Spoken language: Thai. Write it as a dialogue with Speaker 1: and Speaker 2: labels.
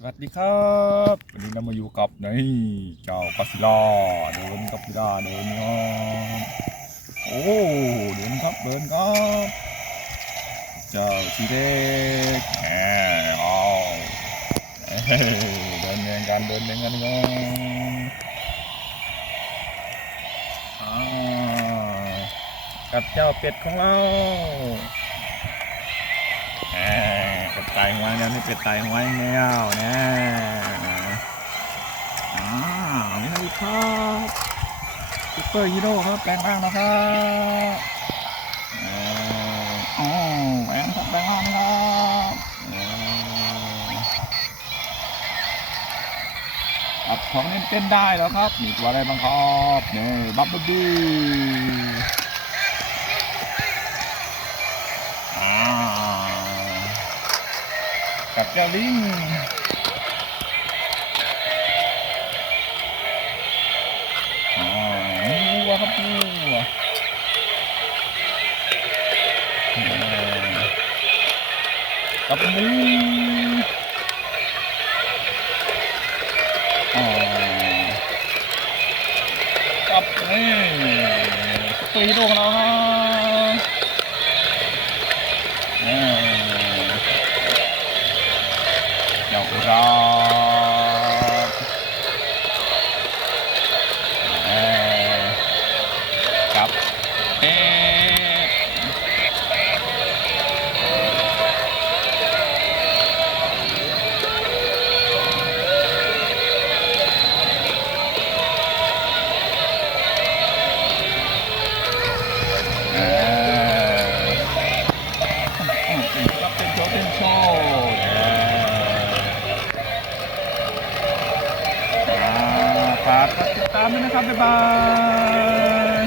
Speaker 1: สวัสดีครับวันนี้เรามาอยู่กับนี่เจ้ากัสซิลาเดินกับซิลาเดินครับโอ้เดินครับเดินครับเจ้าทีเด็กแหมเอาเดินเดินกันเดินเดินกันครับกับเจ้าเป็ดของเรา ตของวันแล้วนี่เป็ดไตของวันแล้วนะอ่านี่นะครับซุปเปอร์ฮีโร่ครับแปลงร่างนะครับอ๋อแปลงครับแปลงร่างนะครับอับของเล่นเต้นได้แล้วครับ มีตัวอะไรบ้างครับนี่บับเบิ้ลบีอ่า กับเจ้าลิงอ๋อวัวครับวัวเอกับมูอ๋อกับนี่ตัวฮีโร่ของเราครับ Tama na sa bye-bye!